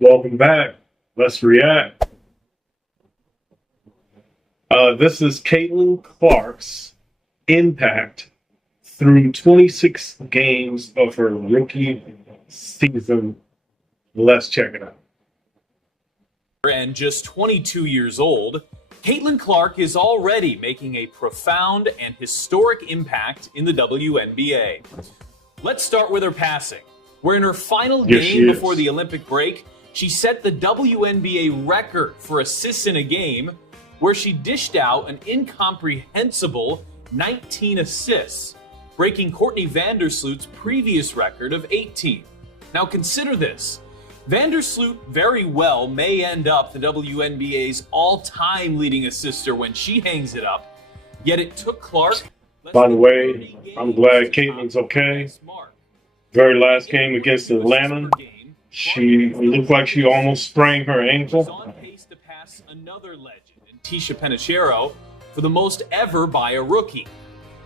Welcome back. Let's react. This is Caitlin Clark's impact through 26 games of her rookie season. Let's check it out. And just 22 years old, Caitlin Clark is already making a profound and historic impact in the WNBA. Let's start with her passing, where in her final game before the Olympic break, she set the WNBA record for assists in a game, where she dished out an incomprehensible 19 assists, breaking Courtney Vandersloot's previous record of 18. Now consider this. Vandersloot very well may end up the WNBA's all-time leading assister when she hangs it up, yet it took Clark... By the way, I'm glad Caitlin's okay. Very last game against Atlanta, she looked like she almost sprained her ankle. On pace to pass another legend, Tisha Penicheiro, for the most ever by a rookie.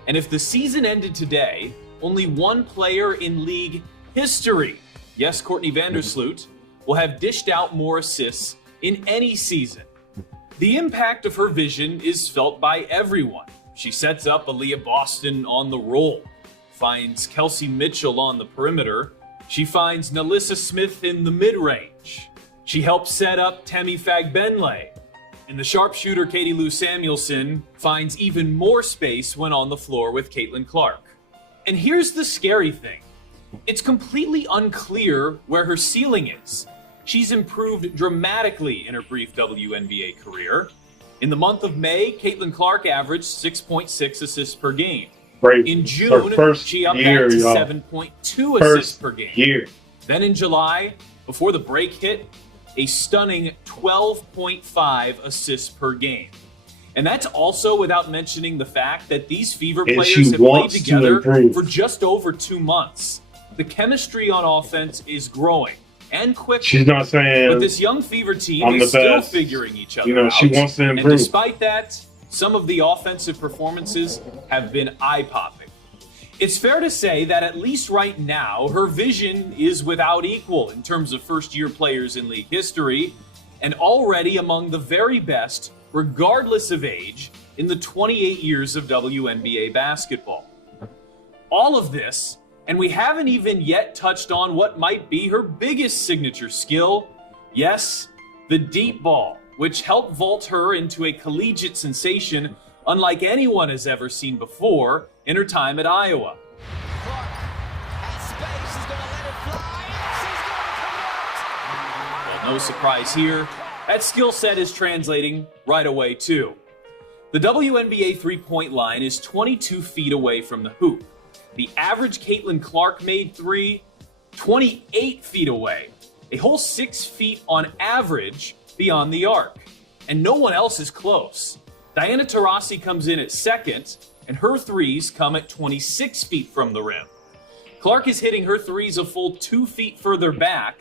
And if the season ended today, only one player in league history, yes, Courtney Vandersloot, will have dished out more assists in any season. The impact of her vision is felt by everyone. She sets up Aaliyah Boston on the roll, finds Kelsey Mitchell on the perimeter. She finds Nalissa Smith in the mid-range. She helps set up Temi Fagbenle. And the sharpshooter Katie Lou Samuelson finds even more space when on the floor with Caitlin Clark. And here's the scary thing. It's completely unclear where her ceiling is. She's improved dramatically in her brief WNBA career. In the month of May, Caitlin Clark averaged 6.6 assists per game. In June, she upped that to 7.2 assists per game. Then in July, before the break hit, a stunning 12.5 assists per game. And that's also without mentioning the fact that these Fever players have played together for just over 2 months. The chemistry on offense is growing and quickly. She's not saying, but this young Fever team is still figuring each other out. She wants to improve. And despite that, some of the offensive performances have been eye-popping. It's fair to say that at least right now, her vision is without equal in terms of first-year players in league history, and already among the very best, regardless of age, in the 28 years of WNBA basketball. All of this, and we haven't even yet touched on what might be her biggest signature skill. Yes, the deep ball, which helped vault her into a collegiate sensation unlike anyone has ever seen before in her time at Iowa. Well, no surprise here. That skill set is translating right away, too. The WNBA three-point line is 22 feet away from the hoop. The average Caitlin Clark made three, 28 feet away. A whole 6 feet on average beyond the arc. And no one else is close. Diana Taurasi comes in at second, and her threes come at 26 feet from the rim. Clark is hitting her threes a full 2 feet further back.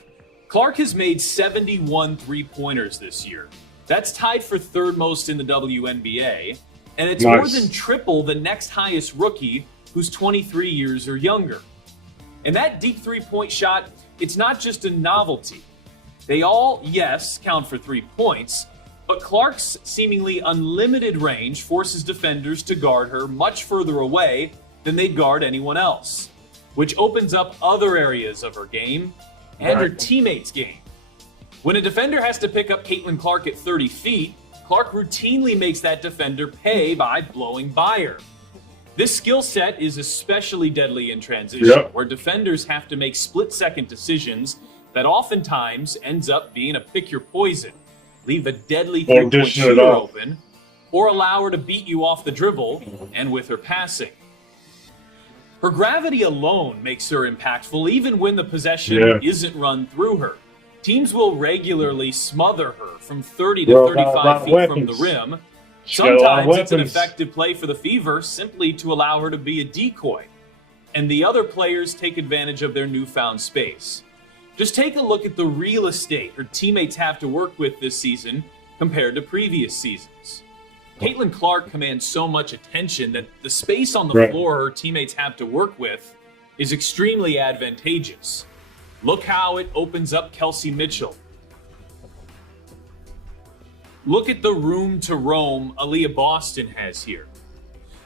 Clark has made 71 three-pointers this year. That's tied for third most in the WNBA, and it's more than triple the next highest rookie, who's 23 years or younger. And that deep three-point shot, it's not just a novelty. They all, yes, count for 3 points, but Clark's seemingly unlimited range forces defenders to guard her much further away than they'd guard anyone else, which opens up other areas of her game and her teammates' game. When a defender has to pick up Caitlin Clark at 30 feet, Clark routinely makes that defender pay by blowing by her. This skill set is especially deadly in transition, where defenders have to make split-second decisions that oftentimes ends up being a pick-your-poison. Leave a deadly three-point shooter open, or allow her to beat you off the dribble and with her passing. Her gravity alone makes her impactful even when the possession isn't run through her. Teams will regularly smother her from 30 to 35 feet from the rim. Sometimes it's an effective play for the Fever simply to allow her to be a decoy, and the other players take advantage of their newfound space. Just take a look at the real estate her teammates have to work with this season compared to previous seasons. Caitlin Clark commands so much attention that the space on the floor her teammates have to work with is extremely advantageous. Look how it opens up Kelsey Mitchell, Look at the room to roam Aaliyah Boston has here.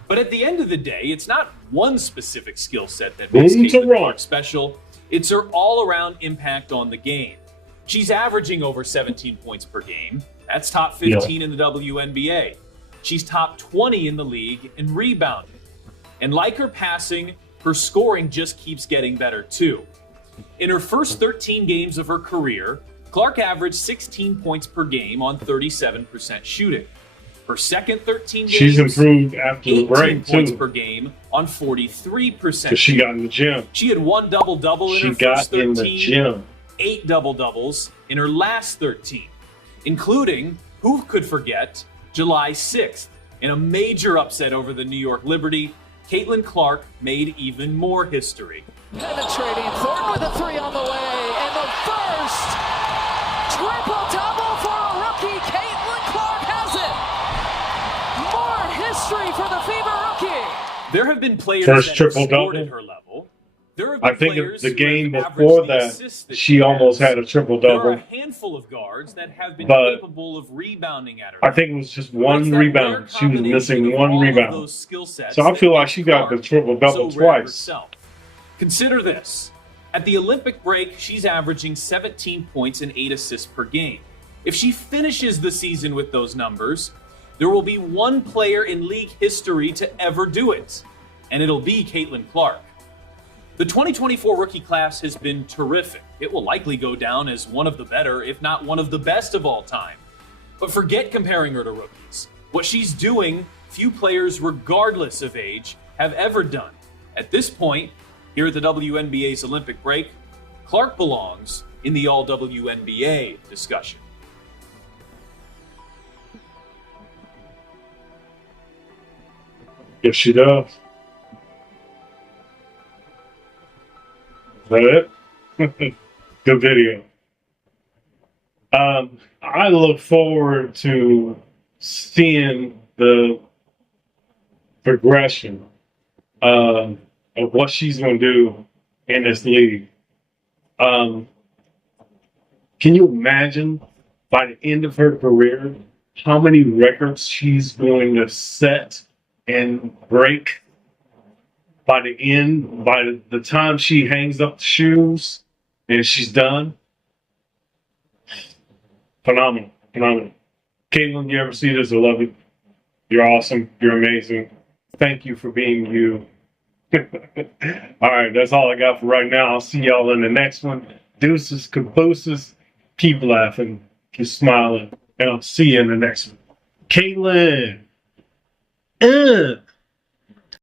But at the end of the day, it's not one specific skill set that makes Caitlin Clark special. It's her all-around impact on the game. She's averaging over 17 points per game. That's top 15 in the WNBA. She's top 20 in the league in rebounding. And like her passing, her scoring just keeps getting better too. In her first 13 games of her career, Clark averaged 16 points per game on 37% shooting. Her second 13 games, she's improved after the break 18 points per game on 43%. Because she got in the gym. She had 1 double-double in her first 13. In the gym. 8 double-doubles in her last 13, including, who could forget, July 6th. In a major upset over the New York Liberty, Caitlin Clark made even more history. Penetrating, Thornton with a 3 on the way, and the first triple-double for a rookie. Caitlin Clark has it. More history for the Fever rookie. There have been players first that triple have scored double at her level. I think the game before that, she almost had a triple-double. There are a handful of guards that have been capable of rebounding at her. I think it was just one rebound. She was missing one rebound. So I feel like she got the triple-double twice. Consider this. At the Olympic break, she's averaging 17 points and 8 assists per game. If she finishes the season with those numbers, there will be one player in league history to ever do it, and it'll be Caitlin Clark. The 2024 rookie class has been terrific. It will likely go down as one of the better, if not one of the best of all time. But forget comparing her to rookies. What she's doing, few players, regardless of age, have ever done. At this point, here at the WNBA's Olympic break, Clark belongs in the All-WNBA discussion. Yes, she does. Is that it? Good video. I look forward to seeing the progression of what she's going to do in this league. Can you imagine by the end of her career how many records she's going to set and break? By the time she hangs up the shoes and she's done, phenomenal. Caitlin, you ever see this? I love you. You're awesome. You're amazing. Thank you for being you. All right, that's all I got for right now. I'll see y'all in the next one. Deuces, cabooses, keep laughing, keep smiling, and I'll see you in the next one. Caitlin.